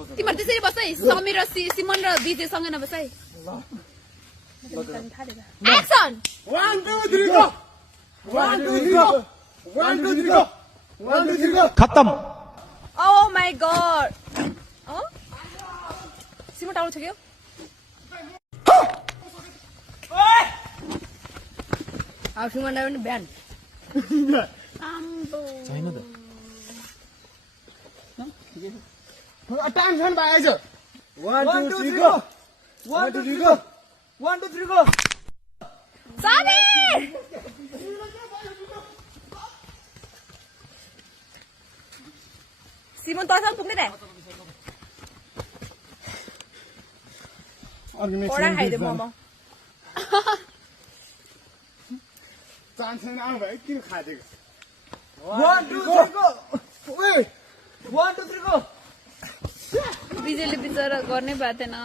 तिमीहरू त्यसरी बस है समीर र सिमन र विजयसँग नबस है action 1 2 3 go 1 2 3 go 1 2 3 go 1 2 3 go खत्म Oh my god सिमन टाउन छ के अब सिमनलाई पनि बिहान छैन त टाइम छैन भाइ आइज 1 2 3 go 1 2 3 go 1 2 3 go समीर सिमन तँसँग पुग्ने त अर्गनाइजेसन ओडा खाइदे मोमो चान्स छैन आउनु भाइ किन खादिएको 1 2 3 go ओइ 1 2 3 go विजयले बिचरा गर्नै पाएको थिएन